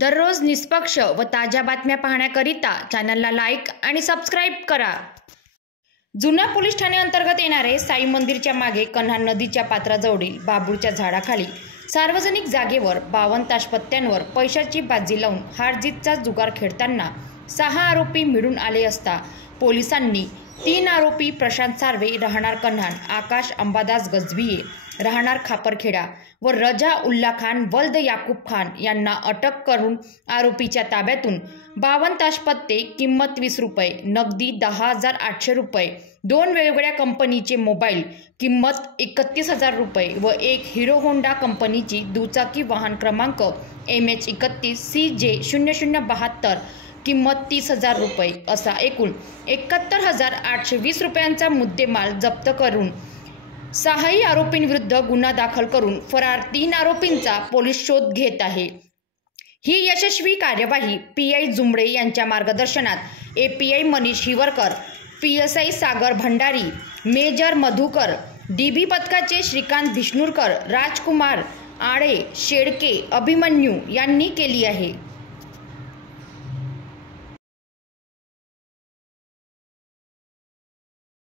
दररोज निष्पक्ष व ताज्या बातम्या पाहण्याकरिता चॅनलला लाईक आणि सबस्क्राईब करा। जुना पोलीस ठाणे अंतर्गत येणारे साई मंदिरच्या मागे कन्हान नदीच्या पात्राजवळील बाबूळच्या झाडाखाली सार्वजनिक जागेवर 52 तास पत्त्यांवर पैशाची बाजी लावून हारजीतचा जुगार खेळताना 6 आरोपी मिळून आले असता पोलिसांनी 3 आरोपी प्रशांत सार्वे राहणार कन्हान, आकाश अंबादास गजभिये राहणार खापरखेडा व रजा उल्ला खान वल्द याकूब खान यांना अटक करून आरोपीच्या ताब्यातून 52 तास पत्ते, किंमत 20 रुपये, नगदी 10,800 रुपये, 2 वेगवेगळ्या कंपनीचे मोबाईल, किंमत 31,000 रुपये व एक हिरो होंडा कंपनीची दुचाकी वाहन क्रमांक MH31CJ0072 किंमत 30,000 रुपये असा एकूण 71,820 रुपयांचा मुद्देमाल जप्त करून 6 आरोपींविरुद्ध गुन्हा दाखल करून फरार 3 आरोपींचा पोलीस शोध घेत आहे। ही यशस्वी कार्यवाही PI जुमडे यांच्या मार्गदर्शनात API मनीष हिवरकर, PSI सागर भंडारी, मेजर मधुकर, DB पथकाचे श्रीकांत भिष्णुरकर, राजकुमार आडे, शेडके, अभिमन्यू यांनी केली आहे।